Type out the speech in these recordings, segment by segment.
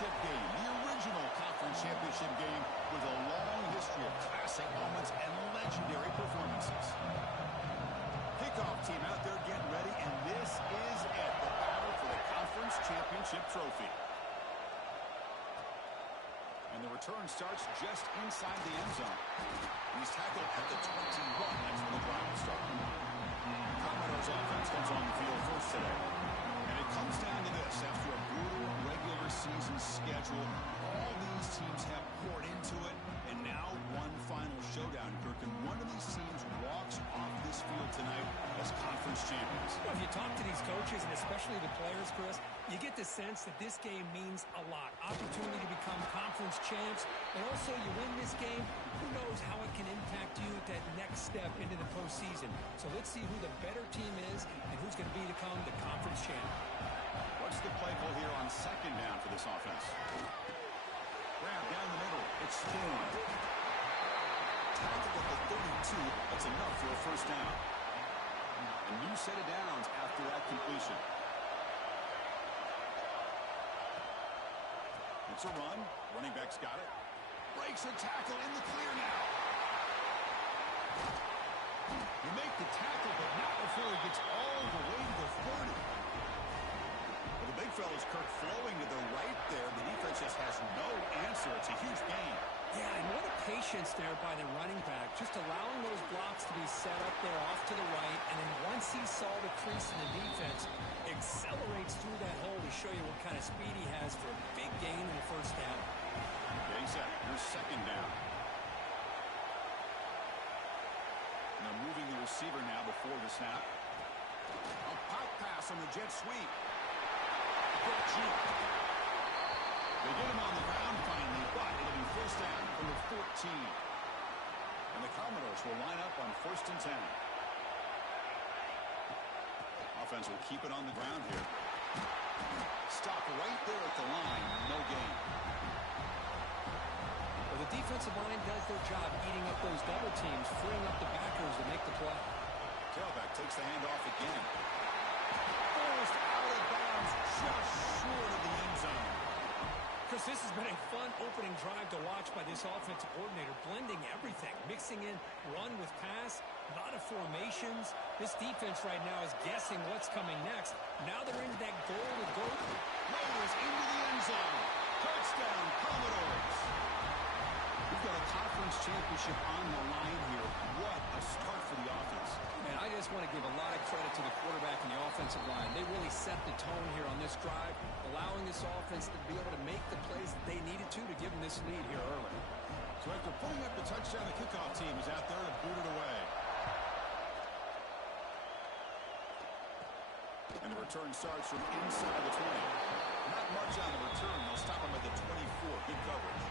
championship game, the original conference championship game with a long history of classic moments and legendary performances. Kickoff team out there getting ready, and this is it, the battle for the conference championship trophy. And the return starts just inside the end zone. He's tackled at the 21. That's when the drive will start. Commodore's offense comes on the field first today. And it comes down to this. After a brutal regular season schedule, all these teams have poured into it, and now one final showdown, Kirk. And one of these teams walks off this field tonight as conference champions. Well, if you talk to these coaches, and especially the players, Chris, you get the sense that this game means a lot. Opportunity to become conference champs, and also you win this game, who knows how it can impact you at that next step into the postseason. So let's see who the better team is and who's going to become the conference champ. What's the play call here on second down for this offense? Grab down the middle. It's Thorne. Tackled at the 32. That's enough for a first down. A new set of downs after that completion. It's a run. Running back's got it. Breaks a tackle in the clear now. You make the tackle, but not before he gets all the way to the 40. Well, the big fella's Kirk flowing to the right there. The defense just has no answer. It's a huge gain. Yeah, and what a patience there by the running back. Just allowing those blocks to be set up there off to the right. And then once he saw the crease in the defense, accelerates through that hole to show you what kind of speed he has for a big gain in the first down. Getting set. Here's second down. And they're moving the receiver now before the snap. A pop pass on the jet sweep. They get him on the ground finally, but it'll be first down from the 14. And the Commodores will line up on 1st and 10. Offense will keep it on the ground here. Stop right there at the line. No gain. Well, the defensive line does their job eating up those double teams, freeing up the backers to make the play. Tailback takes the handoff again. Forced out of bounds, just short of the end zone. Chris, this has been a fun opening drive to watch by this offensive coordinator, blending everything, mixing in run with pass, a lot of formations. This defense right now is guessing what's coming next. Now they're into that goal to go. Raiders into the end zone. Touchdown, Commodores. We've got a conference championship on the line here. What a start for the offense. Man, I just want to give a lot of credit to the quarterback and the offensive line. They really set the tone here on this drive, allowing this offense to be able to make the plays that they needed to give them this lead here early. So after putting up the touchdown, the kickoff team is out there to boot it away. And the return starts from inside the 20. Not much on the return. They'll stop him at the 24. Good coverage.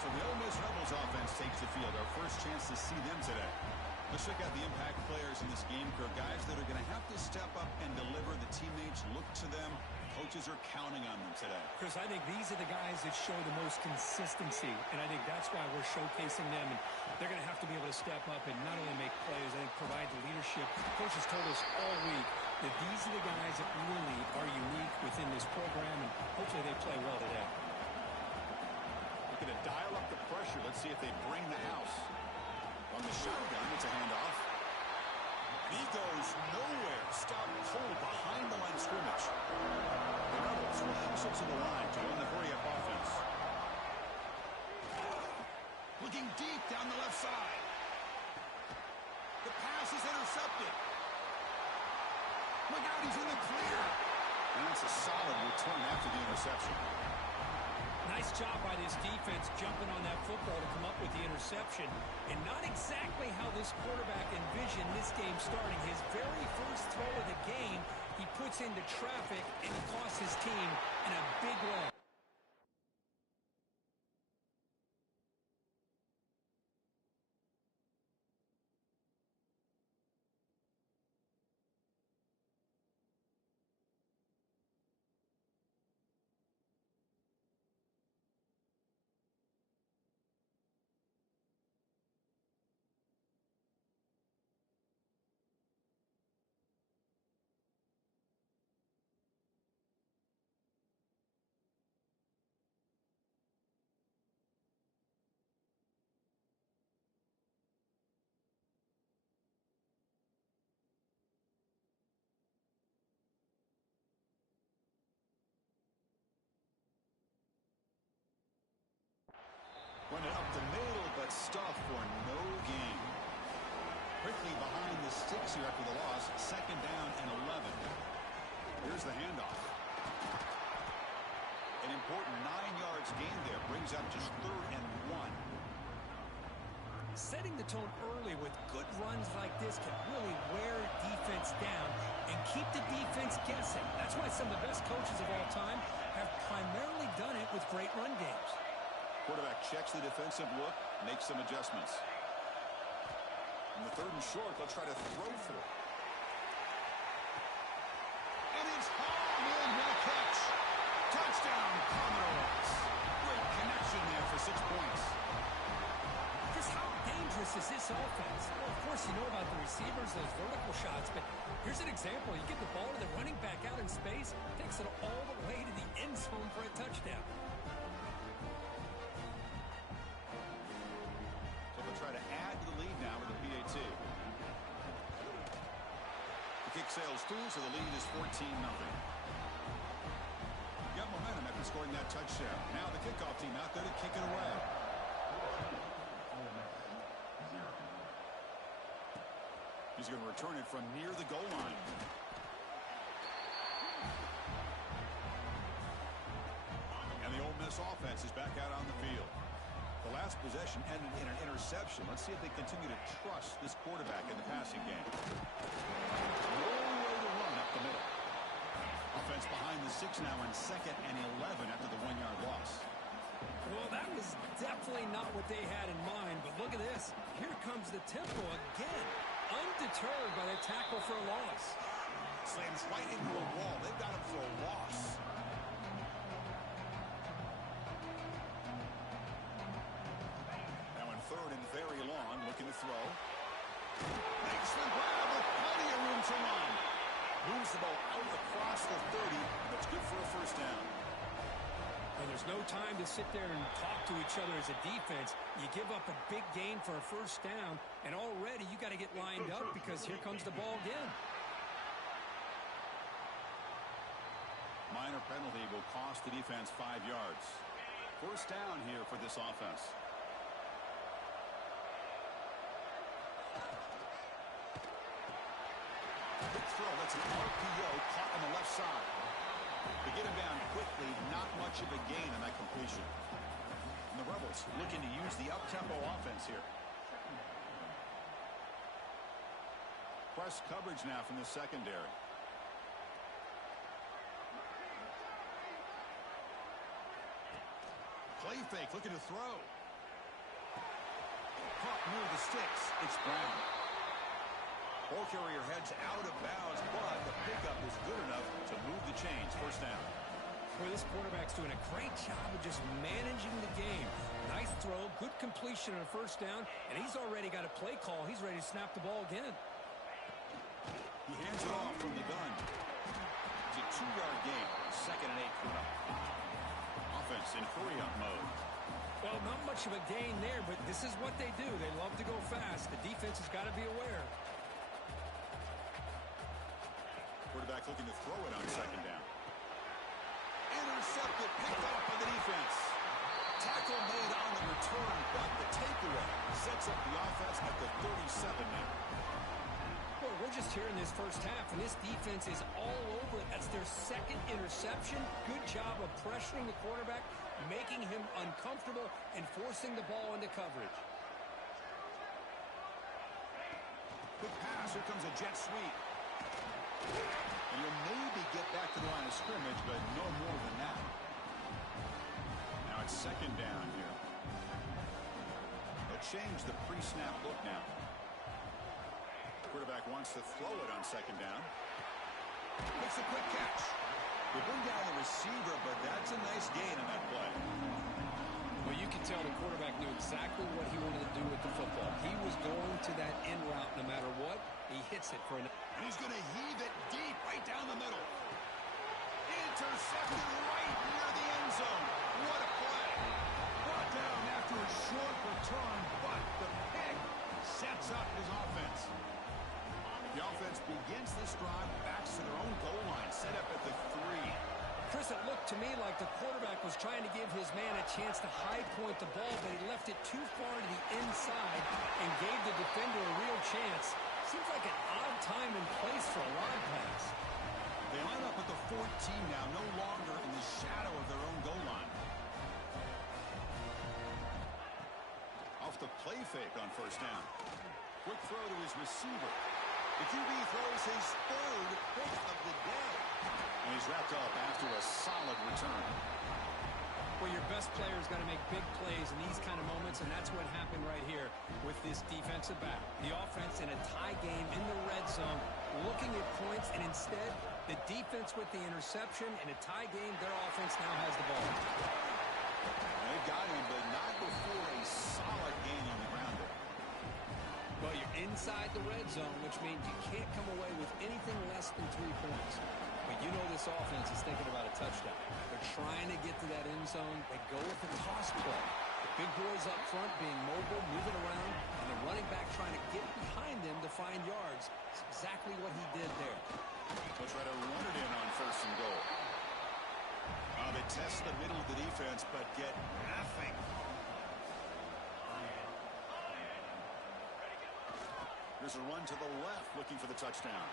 So the Ole Miss Rebels offense takes the field. Our first chance to see them today. Let's check out the impact players in this game, Kirk. Guys that are going to have to step up and deliver. The teammates look to them. Coaches are counting on them today. Chris, I think these are the guys that show the most consistency, and I think that's why we're showcasing them. And they're going to have to be able to step up and not only make plays, I think provide the leadership. Coaches told us all week that these are the guys that really are unique within this program, and hopefully they play well today. Looking to dial up the pressure. Let's see if they bring the house. On the shotgun, it's a handoff. He goes nowhere. Stop cold behind the line of scrimmage. The Rebels will hustle to the line to win the hurry-up offense. Looking deep down the left side. The pass is intercepted. Look out, he's in the clear. And that's a solid return after the interception. Nice job by this defense jumping on that football to come up with the interception. And not exactly how this quarterback envisioned this game starting. His very first throw of the game, he puts into traffic, and he costs his team in a big way. Running up the middle, but stuffed for no gain. Quickly behind the sticks here after the loss. Second down and 11. Here's the handoff. An important 9 yards gain there. Brings up just 3rd and 1. Setting the tone early with good runs like this can really wear defense down and keep the defense guessing. That's why some of the best coaches of all time have primarily done it with great run games. Quarterback checks the defensive look, makes some adjustments. In the 3rd and short, they'll try to throw for it. And it's home in. What a catch. Touchdown, Commodores. Great connection there for 6 points. Just how dangerous is this offense? Well, of course, you know about the receivers, those vertical shots, but here's an example. You get the ball to the running back out in space, takes it all the way to the end zone for a touchdown. Try to add to the lead now with a PAT. The kick sails through, so the lead is 14-0. Got momentum after scoring that touchdown. Now the kickoff team out there to kick it away. He's going to return it from near the goal line. And the Ole Miss offense is back out on the field. The last possession ended in an interception. Let's see if they continue to trust this quarterback in the passing game. No way to run up the middle. Offense behind the 6 now in 2nd and 11 after the 1-yard loss. Well, that was definitely not what they had in mind, but look at this. Here comes the tempo again. Undeterred by the tackle for a loss. Slams right into a wall. They've got him for a loss. Very long, looking to throw. Makes the grab with plenty of room to run. Moves the ball out across the 30. That's good for a 1st down. And there's no time to sit there and talk to each other as a defense. You give up a big gain for a 1st down, and already you got to get lined up because here comes the ball again. Minor penalty will cost the defense 5 yards. 1st down here for this offense. Quick throw, that's an RPO caught on the left side. They get him down quickly, not much of a gain on that completion. And the Rebels looking to use the up-tempo offense here. Press coverage now from the secondary. Play fake, looking to throw. Caught near the sticks, it's Brown. Ball carrier heads out of bounds, but the pickup is good enough to move the chains. 1st down. Well, this quarterback's doing a great job of just managing the game. Nice throw, good completion on a 1st down, and he's already got a play call. He's ready to snap the ball again. He hands it off from the gun. It's a 2-yard gain. 2nd and 8 coming up. Offense in hurry-up mode. Well, not much of a gain there, but this is what they do. They love to go fast. The defense has got to be aware. Quarterback looking to throw it on 2nd down. Intercepted, picked off by the defense. Tackle made on the return, but the takeaway sets up the offense at the 37 now. Well, we're just here in this 1st half, and this defense is all over it. That's their 2nd interception. Good job of pressuring the quarterback, making him uncomfortable, and forcing the ball into coverage. Quick pass, here comes a jet sweep. And you'll maybe get back to the line of scrimmage, but no more than that. Now it's 2nd down here. They'll change the pre-snap look now. Quarterback wants to throw it on 2nd down. Makes a quick catch. They bring down the receiver, but that's a nice gain on that play. Well, you can tell the quarterback knew exactly what he wanted to do with the football. He was going to that end route no matter what. He hits it for an... And he's going to heave it deep right down the middle. Intercepted right near the end zone. What a play. Brought down after a short return, but the pick sets up his offense. The offense begins this drive, backs to their own goal line, set up at the 3. Chris, it looked to me like the quarterback was trying to give his man a chance to high point the ball, but he left it too far to the inside and gave the defender a real chance. Seems like an odd time and place for a rod pass. They line up at the 14 now, no longer in the shadow of their own goal line. Off the play fake on first down. Quick throw to his receiver. The QB throws his third pick of the day. And he's wrapped up after a solid return. Well, your best player's got to make big plays in these kind of moments, and that's what happened right here with this defensive back. The offense in a tie game in the red zone, looking at points, and instead, the defense with the interception. In a tie game, their offense now has the ball. They got him, but not before a solid gain on the ground there. Well, you're inside the red zone, which means you can't come away with anything less than 3 points. But you know this offense is thinking about a touchdown. They're trying to get to that end zone. They go with the toss play. The big boys up front being mobile, moving around, and the running back trying to get behind them to find yards. It's exactly what he did there. They'll try to run it in on first and goal. They test the middle of the defense, but get nothing. There's a run to the left, looking for the touchdown.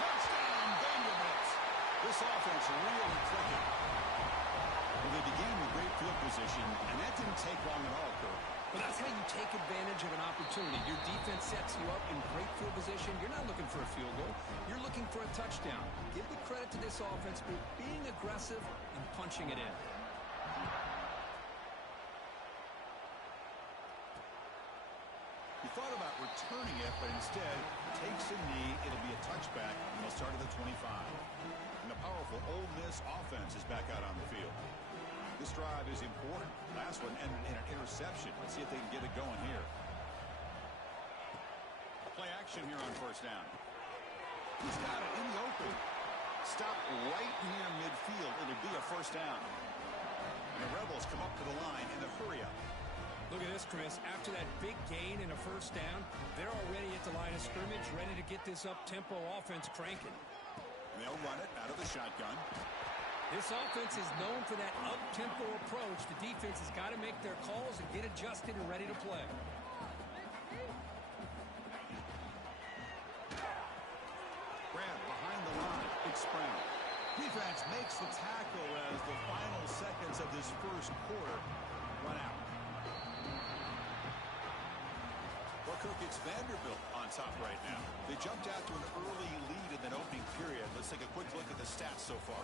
Touchdown, Vanderbilt. This offense really clicking. Well, they began with great field position, and that didn't take long at all, Kirk. Well, that's how you take advantage of an opportunity. Your defense sets you up in great field position. You're not looking for a field goal. You're looking for a touchdown. Give the credit to this offense for being aggressive and punching it in. He thought about returning it, but instead takes a knee. It'll be a touchback, and they'll start at the 25. And the powerful Ole Miss offense is back out on the field. This drive is important. Last one ended in an interception. Let's see if they can get it going here. Play action here on first down. He's got it in the open. Stop right near midfield. It'll be a first down. And the Rebels come up to the line in a hurry-up. Look at this, Chris. After that big gain and a first down, they're already at the line of scrimmage, ready to get this up-tempo offense cranking. And they'll run it out of the shotgun. This offense is known for that up-tempo approach. The defense has got to make their calls and get adjusted and ready to play. Grab behind the line. It's Brown. Defense makes the tackle as the final seconds of this first quarter run out. Well, Cook, it's Vanderbilt on top right now. They jumped out to an early lead in that opening period. Let's take a quick look at the stats so far.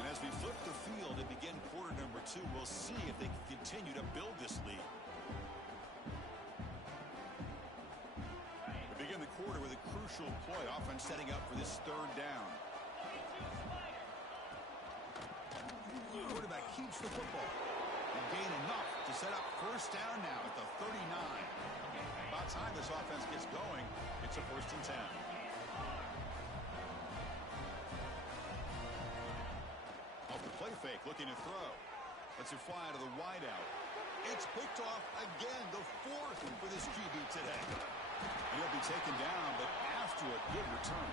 And as we flip the field and begin quarter number 2, we'll see if they can continue to build this lead. We begin the quarter with a crucial play. Offense setting up for this third down. Quarterback keeps the football and gain enough to set up first down now at the 39. About time this offense gets going. It's a 1st and 10. Off the play fake, looking to throw. Lets it fly out of the wideout. It's picked off again, the 4th for this QB today. And he'll be taken down, but after a good return.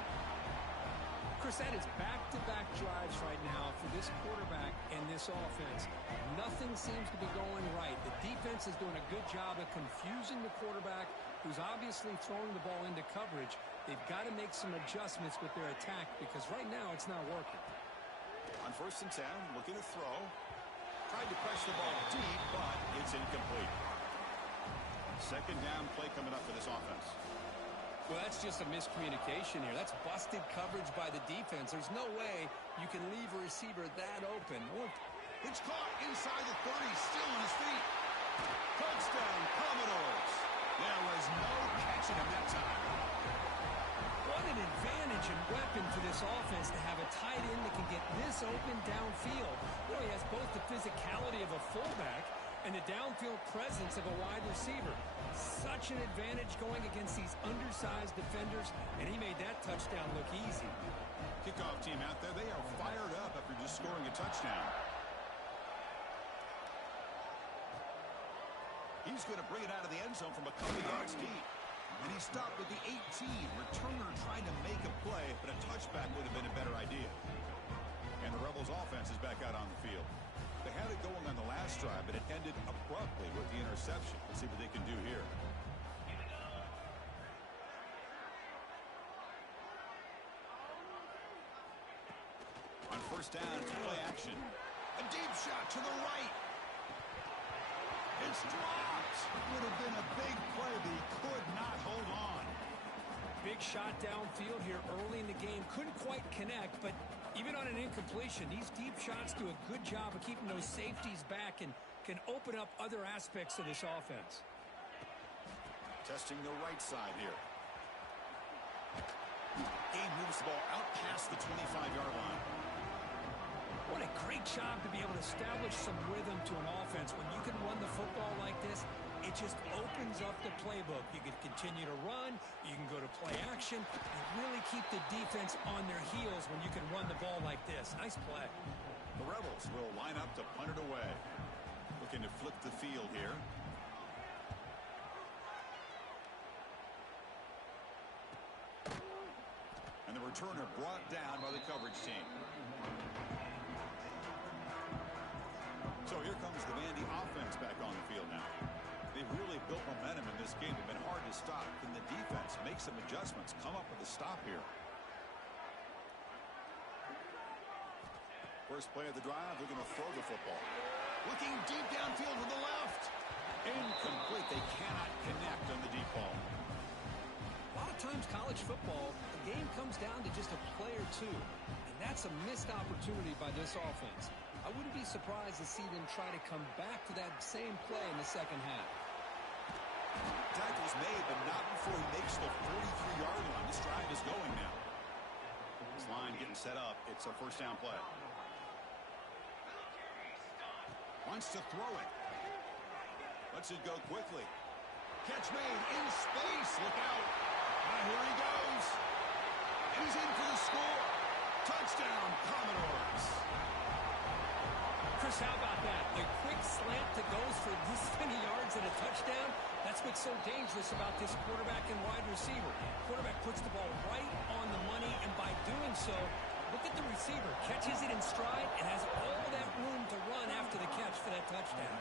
Chris, that is back-to-back drives right now for this quarterback and this offense. Nothing seems to be going right. The defense is doing a good job of confusing the quarterback, who's obviously throwing the ball into coverage. They've got to make some adjustments with their attack because right now it's not working. On 1st and 10, looking to throw. Tried to press the ball deep, but it's incomplete. Second down play coming up for this offense. Well, that's just a miscommunication here. That's busted coverage by the defense. There's no way you can leave a receiver that open. Oh, it's caught inside the 30, still on his feet. Touchdown, Commodores. There was no catching him that time. What an advantage and weapon for this offense to have a tight end that can get this open downfield. You know, he has both the physicality of a fullback and the downfield presence of a wide receiver. Such an advantage going against these undersized defenders, and he made that touchdown look easy. Kickoff team out there, they are fired up after just scoring a touchdown. He's he's going to bring it out of the end zone from a couple yards deep. And he stopped at the 18. Returner trying to make a play, but a touchback would have been a better idea. And the Rebels offense is back out on the field. They had it going on the last drive, but it ended abruptly with the interception. Let's see what they can do here. On first down, it's play action. A deep shot to the right. It's dropped. Would have been a big play, but he could not hold on. Big shot downfield here early in the game. Couldn't quite connect, but even on an incompletion, these deep shots do a good job of keeping those safeties back and can open up other aspects of this offense. Testing the right side here. Game moves the ball out past the 25-yard line. What a great job to be able to establish some rhythm to an offense. When you can run the football like this, it just opens up the playbook. You can continue to run. You can go to play action. You really keep the defense on their heels when you can run the ball like this. Nice play. The Rebels will line up to punt it away. Looking to flip the field here. And the returner brought down by the coverage team. So here comes the Vandy offense back on the field now. They've really built momentum in this game. They've been hard to stop. Can the defense make some adjustments, come up with a stop here? First play of the drive, they're going to throw the football. Looking deep downfield to the left. Incomplete. They cannot connect on the deep ball. A lot of times college football, the game comes down to just a play or two. And that's a missed opportunity by this offense. I wouldn't be surprised to see them try to come back to that same play in the second half. Tackle's made, but not before he makes the 43-yard line. This drive is going now. This line getting set up. It's a first down play. Wants to throw it. Lets it go quickly. Catch made in space. Look out. Here he goes. And he's in for the score. Touchdown, Commodores. Chris, how about that? A quick slant that goes for this many yards and a touchdown. That's what's so dangerous about this quarterback and wide receiver. Quarterback puts the ball right on the money, and by doing so, look at the receiver. Catches it in stride and has all that room to run after the catch for that touchdown.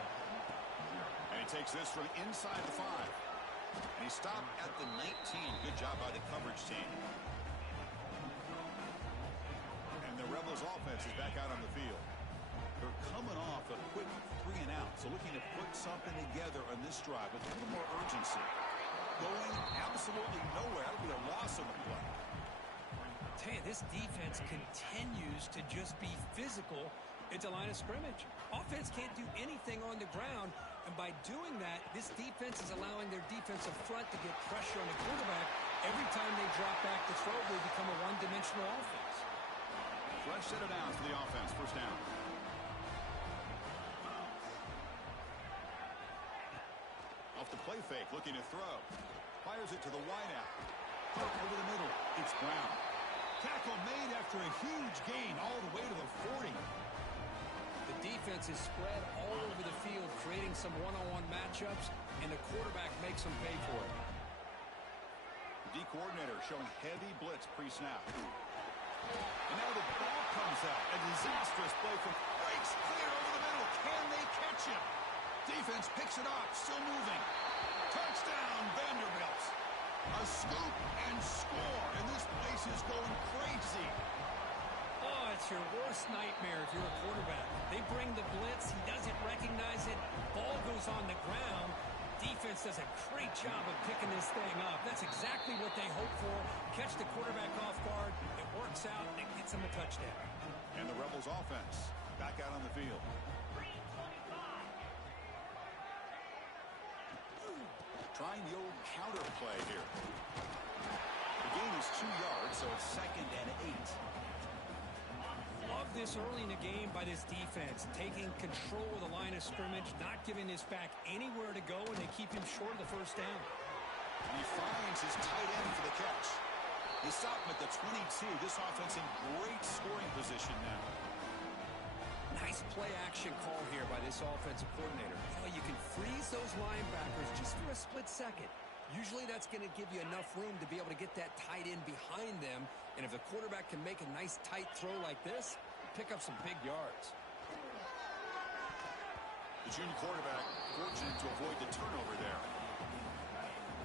And he takes this from inside the 5. And he stopped at the 19. Good job by the coverage team. And the Rebels offense is back out on the field. They're coming off a quick 3 and out. So looking to put something together on this drive with a little more urgency. Going absolutely nowhere. That'll be a loss on the play. Tell you, this defense continues to just be physical at the line of scrimmage. Offense can't do anything on the ground, and by doing that, this defense is allowing their defensive front to get pressure on the quarterback. Every time they drop back to throw, they become a one-dimensional offense. Fresh set of downs for the offense. First down. Off the play fake, looking to throw. Fires it to the wideout. Hook over the middle. It's Brown. Tackle made after a huge gain all the way to the 40. The defense is spread all over the field, creating some one-on-one matchups, and the quarterback makes them pay for it. The D coordinator showing heavy blitz pre-snap. And now the ball comes out. A disastrous play from breaks clear over the middle. Can they catch him? Defense picks it up, still moving. Touchdown, Vanderbilt. A scoop and score, and this place is going crazy. Oh, it's your worst nightmare if you're a quarterback. They bring the blitz, he doesn't recognize it, ball goes on the ground. Defense does a great job of picking this thing up. That's exactly what they hope for. Catch the quarterback off guard. It works out, and it gets them a touchdown. And the Rebels offense back out on the field. Trying the old counter play here. The gain is 2 yards, so it's 2nd and 8. Love this early in the game by this defense. Taking control of the line of scrimmage, not giving this back anywhere to go, and they keep him short of the first down. And he finds his tight end for the catch. He stopped him at the 22. This offense in great scoring position now. Nice play action call here by this offensive coordinator. You know, you can freeze those linebackers just for a split second. Usually that's going to give you enough room to be able to get that tight end behind them. And if the quarterback can make a nice tight throw like this, pick up some big yards. The junior quarterback fortunate to avoid the turnover there.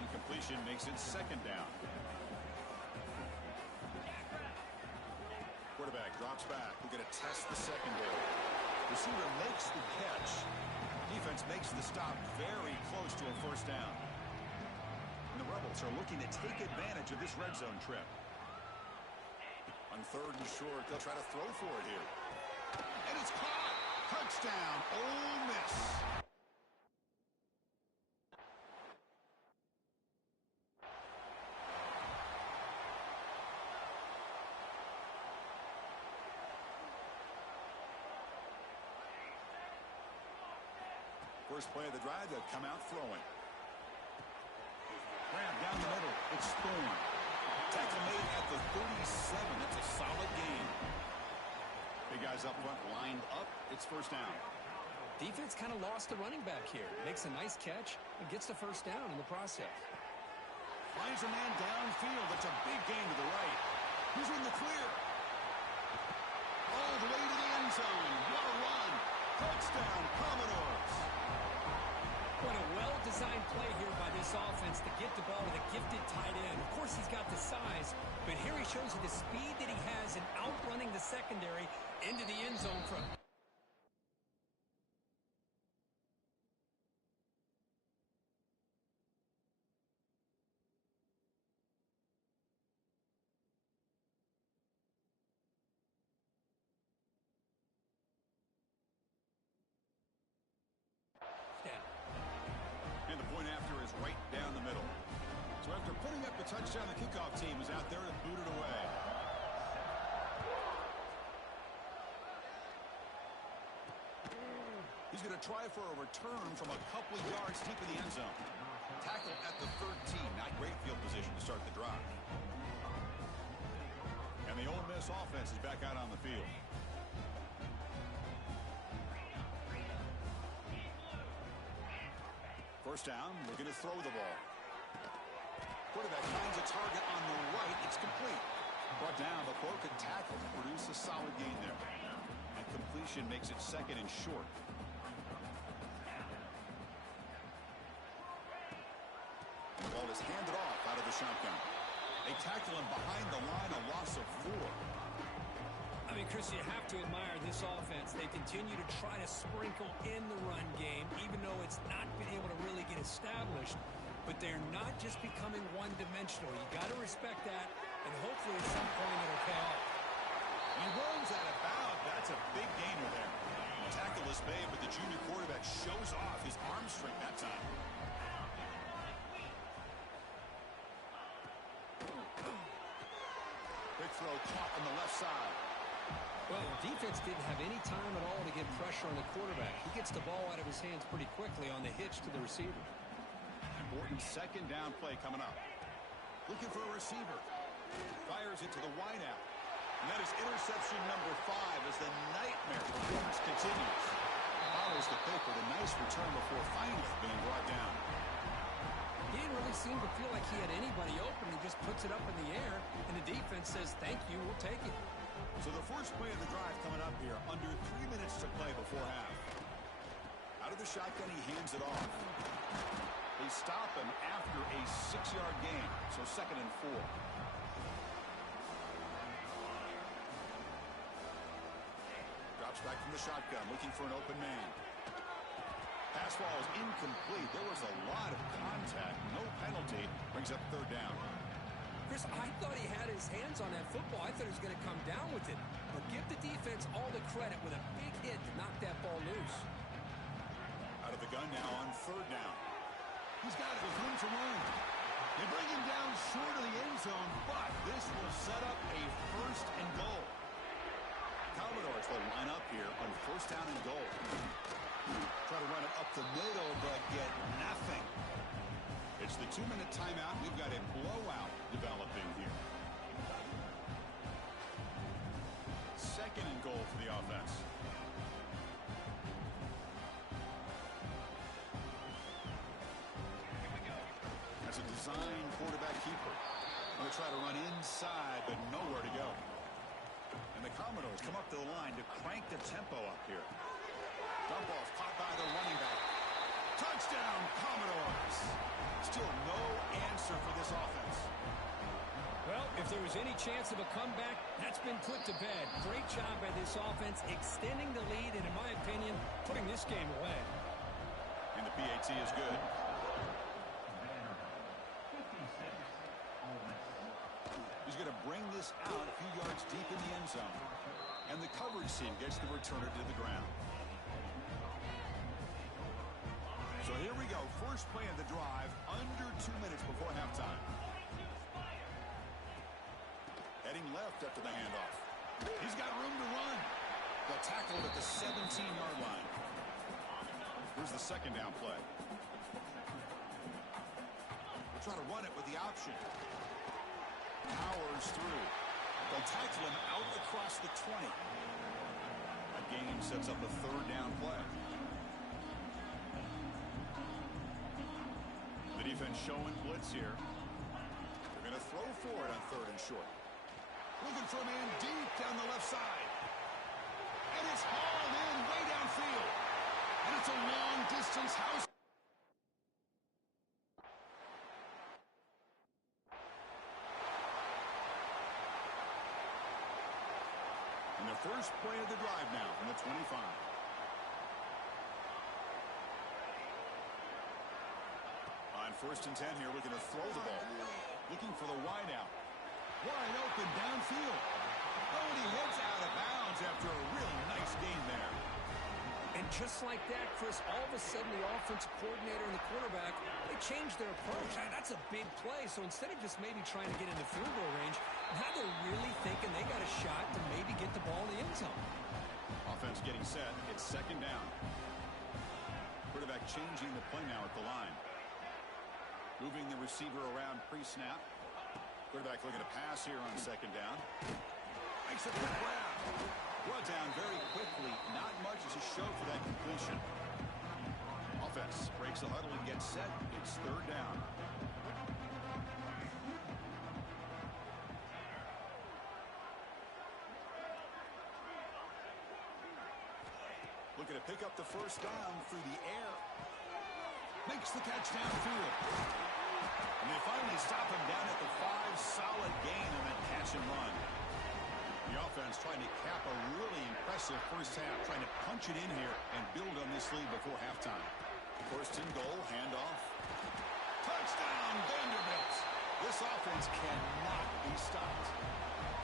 Incompletion makes it second down. Quarterback drops back. We're going to test the secondary. Receiver makes the catch. Defense makes the stop very close to a first down. And the Rebels are looking to take advantage of this red zone trip. On third and short, they'll try to throw for it here. And it's caught. Touchdown, Ole Miss. First play of the drive, they'll come out throwing. Grab down the middle. It's Thorne. Tackle made at the 37. That's a solid gain. Big guys up front lined up. It's first down. Defense kind of lost the running back here. Makes a nice catch and gets the first down in the process. Finds a man downfield. That's a big gain to the right. He's in the clear. All the way to the end zone. What a run. Touchdown, Commodores. What a well-designed play here by this offense to get the ball to the gifted tight end. Of course, he's got the size, but here he shows you the speed that he has in outrunning the secondary into the end zone from. And the point after is right down the middle. So after putting up the touchdown, the kickoff team is out there to boot it away. He's going to try for a return from a couple of yards deep in the end zone. Tackle at the 13. Not great field position to start the drive. And the Ole Miss offense is back out on the field. First down, looking to throw the ball. Quarterback finds a target on the right. It's complete. Brought down, but broken tackle to produce a solid gain there. And completion makes it second and short. The ball is handed off out of the shotgun. They tackle him behind the line, a loss of 4. I mean, Chris, you have to admire this offense. They continue to try to sprinkle in the run game, even though it's not been able to really get established. But they're not just becoming one-dimensional. You got to respect that, and hopefully at some point it'll pay off. He runs out of bounds. That's a big gainer there. Tackle is made, but the junior quarterback shows off his arm strength that time. Big throw caught on the left side. Well, the defense didn't have any time at all to get pressure on the quarterback. He gets the ball out of his hands pretty quickly on the hitch to the receiver. Important second down play coming up. Looking for a receiver. Fires it to the wideout. And that is interception number 5 as the nightmare performance continues. Follows the pick with a nice return before finally being brought down. He didn't really seem to feel like he had anybody open. He just puts it up in the air, and the defense says, thank you, we'll take it. So the first play of the drive coming up here, under 3 minutes to play before half. Out of the shotgun, he hands it off. They stop him after a 6-yard gain, so second and 4. Drops back from the shotgun, looking for an open man. Pass ball is incomplete. There was a lot of contact, no penalty. Brings up third down. Chris, I thought he had his hands on that football. I thought he was going to come down with it. But give the defense all the credit with a big hit to knock that ball loose. Out of the gun now on third down. He's got it with room to run. They bring him down short of the end zone, but this will set up a first and goal. Commodores will line up here on first down and goal. Try to run it up the middle, but get nothing. It's the 2-minute timeout. We've got a blowout developing here. Second and goal for the offense. a design quarterback keeper. Going to try to run inside, but nowhere to go. And the Commodores come up to the line to crank the tempo up here. Dump off caught by the running back. Touchdown, Commodores. Still no answer for this offense. Well, if there was any chance of a comeback, that's been put to bed. Great job by this offense extending the lead and, in my opinion, putting this game away. And the PAT is good. He's going to bring this out a few yards deep in the end zone. And the coverage team gets the returner to the ground. So here we go. First play of the drive, under 2 minutes before halftime. Heading left after the handoff. He's got room to run. The tackle at the 17-yard line. Here's the second down play. We'll try to run it with the option. Powers through. They'll tackle him out across the 20. That gain sets up a third down play. The defense showing blitz here. They're going to throw for it on third and short. Looking for a man deep down the left side. And it's hauled in way downfield. And it's a long-distance house. And the first play of the drive now from the 25. On first and 10 here, looking to throw the ball. Looking for the wideout. Wide open downfield. Oh, and he heads out of bounds after a really nice gain there. And just like that, Chris, all of a sudden the offensive coordinator and the quarterback, they changed their approach. That's a big play. So instead of just maybe trying to get in the field goal range, now they're really thinking they got a shot to maybe get the ball in the end zone. Offense getting set. It's second down. Quarterback changing the play now at the line. Moving the receiver around pre-snap. Quarterback looking to pass here on second down. Makes a quick grab. Brought down very quickly. Not much to show for that completion. Offense breaks the huddle and gets set. It's third down. Looking to pick up the first down through the air. Makes the catch downfield. And they finally stop him down at the 5. Solid gain on that catch and run. The offense trying to cap a really impressive first half, trying to punch it in here and build on this lead before halftime. First and goal, handoff. Touchdown, Vanderbilt. This offense cannot be stopped.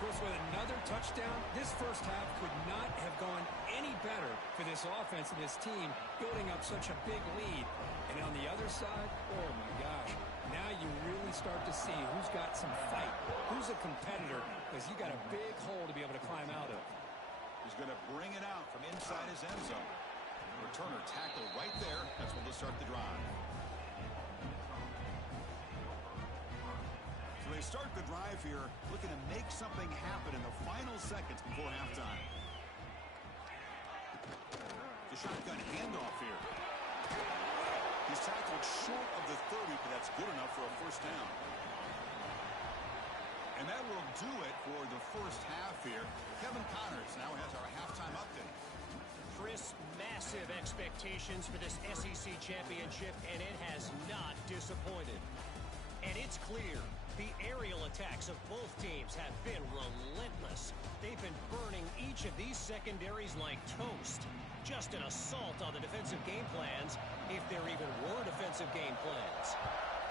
Chris, with another touchdown, this first half could not have gone any better for this offense and this team, building up such a big lead. And on the other side, oh my gosh, now you really start to see who's got some fight, who's a competitor, because you got a big hole to be able to climb out of. He's going to bring it out from inside his end zone. Returner tackle right there. That's where they'll start the drive. So they start the drive here, looking to make something happen in the final seconds before halftime. The shotgun handoff here. He's tackled short of the 30, but that's good enough for a first down. And that will do it for the first half here. Kevin Connors now has our halftime update. Chris, massive expectations for this SEC championship, and it has not disappointed. And it's clear, the aerial attacks of both teams have been relentless. They've been burning each of these secondaries like toast. Just an assault on the defensive game plans, if there even were defensive game plans.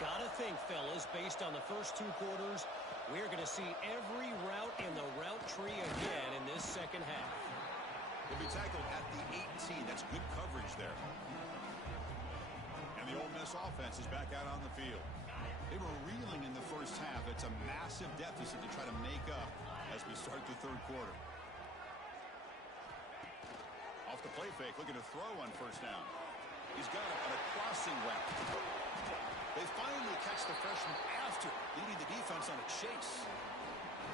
Gotta think, fellas, based on the first 2 quarters, we're going to see every route in the route tree again in this second half. He'll be tackled at the 18. That's good coverage there. And the Ole Miss offense is back out on the field. They were reeling in the first half. It's a massive deficit to try to make up as we start the third quarter. Off the play fake, looking to throw on first down. He's got it on a crossing route. They finally catch the freshman after leading the defense on a chase.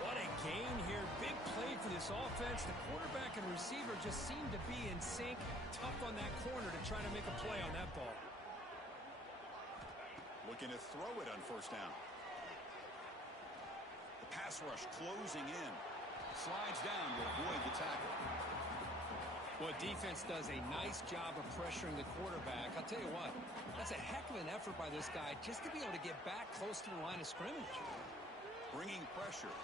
What a gain here. Big play for this offense. The quarterback and receiver just seem to be in sync. Tough on that corner to try to make a play on that ball. Looking to throw it on first down. The pass rush closing in. Slides down to avoid the tackle. Well, defense does a nice job of pressuring the quarterback. I'll tell you what, that's a heck of an effort by this guy just to be able to get back close to the line of scrimmage. Bringing pressure.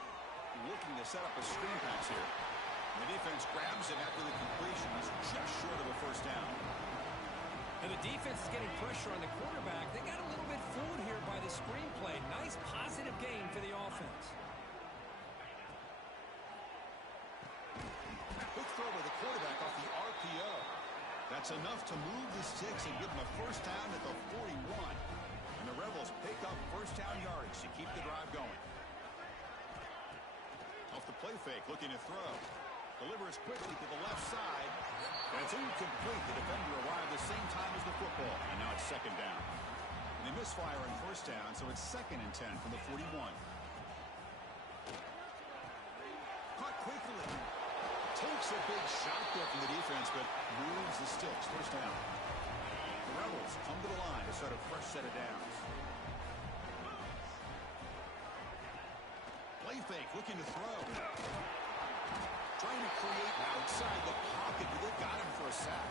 Looking to set up a screen pass here. And the defense grabs it after the completion. He's just short of a first down. And the defense is getting pressure on the quarterback. They got a little bit fooled here by the screenplay. Nice positive gain for the offense. Quick throw by the quarterback off the RPO. That's enough to move the sticks and give them a first down at the 41. And the Rebels pick up first down yardage to keep the drive going. Off the play fake, looking to throw. Delivers quickly to the left side. And it's incomplete. The defender arrived the same time as the football. And now it's second down. And they misfire on first down, so it's 2nd and 10 from the 41. Caught quickly. Takes a big shot there from the defense, but moves the sticks. First down. The Rebels come to the line to start a fresh set of downs. Play fake, looking to throw. Trying to create outside the pocket, but they've got him for a sack.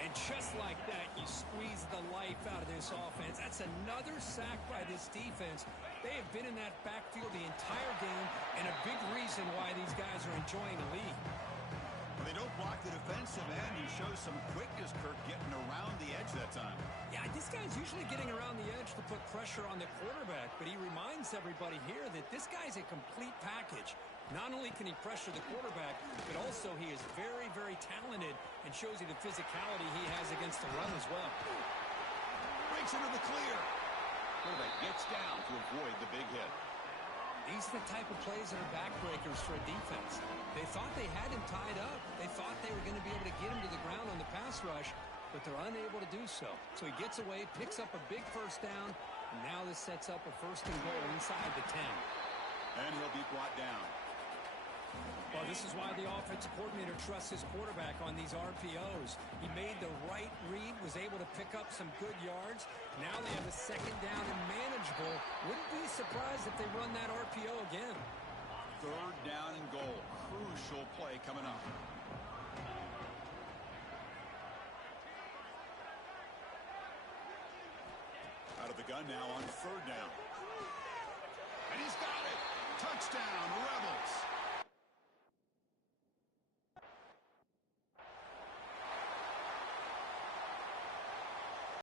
And just like that, you squeeze the life out of this offense. That's another sack by this defense. They have been in that backfield the entire game, and a big reason why these guys are enjoying the lead. When they don't block the defensive end, he shows some quickness, Kirk, getting around the edge that time. Yeah, this guy's usually getting around the edge to put pressure on the quarterback, but he reminds everybody here that this guy's a complete package. Not only can he pressure the quarterback, but also he is very, very talented and shows you the physicality he has against the run as well. Breaks into the clear. Quarterback gets down to avoid the big hit. These are the type of plays that are backbreakers for a defense. They thought they had him tied up. They thought they were going to be able to get him to the ground on the pass rush, but they're unable to do so. So he gets away, picks up a big first down, and now this sets up a 1st and goal inside the 10. And he'll be brought down. Well, this is why the offensive coordinator trusts his quarterback on these RPOs. He made the right read, was able to pick up some good yards. Now they have a 2nd down and manageable. Wouldn't be surprised if they run that RPO again. 3rd down and goal. Crucial play coming up. Out of the gun now on 3rd down.